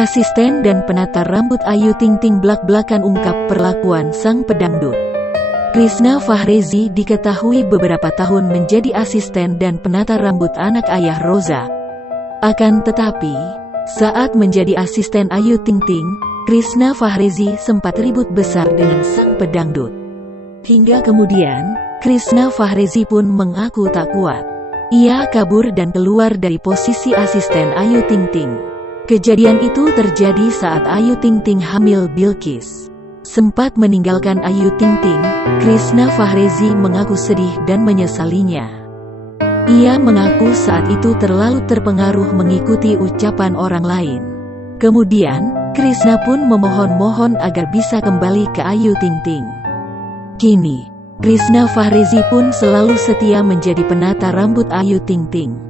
Asisten dan penata rambut Ayu Ting Ting blak-blakan ungkap perlakuan sang pedangdut. Krishna Fahrezi diketahui beberapa tahun menjadi asisten dan penata rambut anak ayah Roza. Akan tetapi, saat menjadi asisten Ayu Ting Ting, Krishna Fahrezi sempat ribut besar dengan sang pedangdut. Hingga kemudian, Krishna Fahrezi pun mengaku tak kuat. Ia kabur dan keluar dari posisi asisten Ayu Ting Ting. Kejadian itu terjadi saat Ayu Ting Ting hamil Bilqis. Sempat meninggalkan Ayu Ting Ting, Krishna Fahrezi mengaku sedih dan menyesalinya. Ia mengaku saat itu terlalu terpengaruh mengikuti ucapan orang lain. Kemudian, Krishna pun memohon-mohon agar bisa kembali ke Ayu Ting Ting. Kini, Krishna Fahrezi pun selalu setia menjadi penata rambut Ayu Ting Ting.